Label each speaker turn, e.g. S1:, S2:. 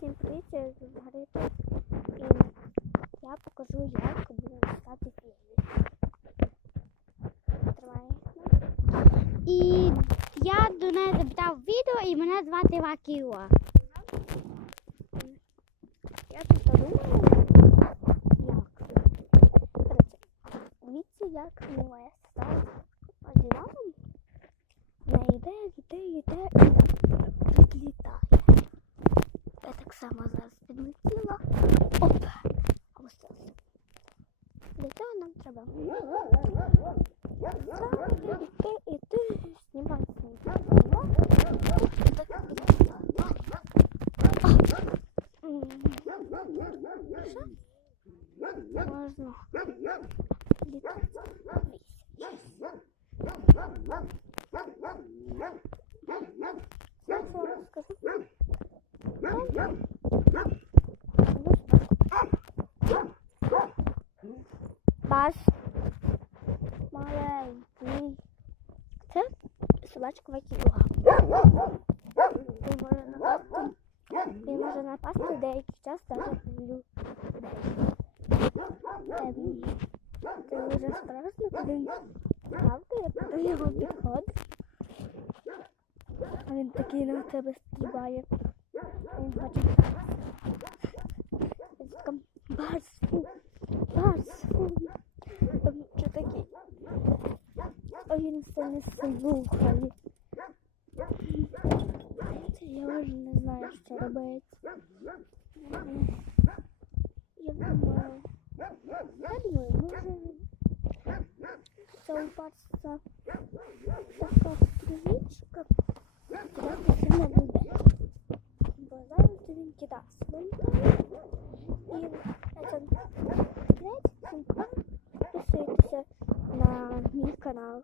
S1: Всім привіт, я Маргарита. І я покажу, як буде стати фігні. І я до неї запитав відео і мене звати Вакіла. Я тут подумала, як. Дивіться, як моя стала само зараз підлетіла. Оп! Опустилася. Для цього нам треба взяти, іти, іти, знімати, знімати, знімати. Так, М, Що? Можна літати. Зараз я вам скажу. Бас маленький. Це собачка Вакіла. Він може напасти. Він може напасти деякий час навіть людей. Ем, Це дуже страшно, коли він ставкає, коли його підходить. Він такий на тебе стрибає. Він хоче А він все не слухає. Це я вже не знаю, що робити. Я думаю, я думаю, може це у барса така стрічка. Трохи не буде. Бо зараз він кидав свинка. І на цьому кінець всім підписуйтеся на мій канал.